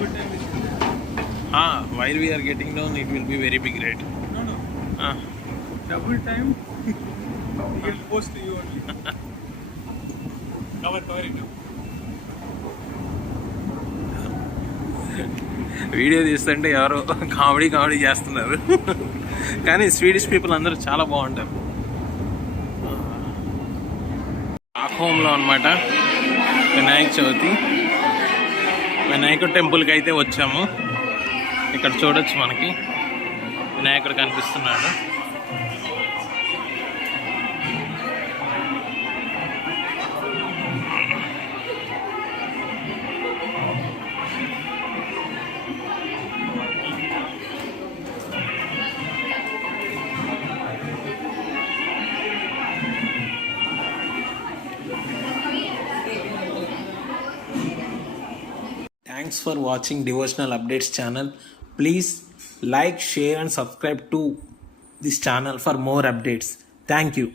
double time is while we are getting down, it will be very big, right? no. Ah. Double time. He will post to you only. Cover it now. Video తీస్తుంటే ఎవరో కామెడీ చేస్తున్నారు. కానీ Swedish people అందరూ చాలా బాగుంటారు. స్టాక్హోమ్లో అనమాట వినాయక చవితి. వినాయకుడు టెంపుల్కి అయితే వచ్చాము. ఇక్కడ చూడొచ్చు, మనకి వినాయకుడు కనిపిస్తున్నాడు. Thanks for watching Devotional Updates channel. Please like, share and subscribe to this channel for more updates. Thank you.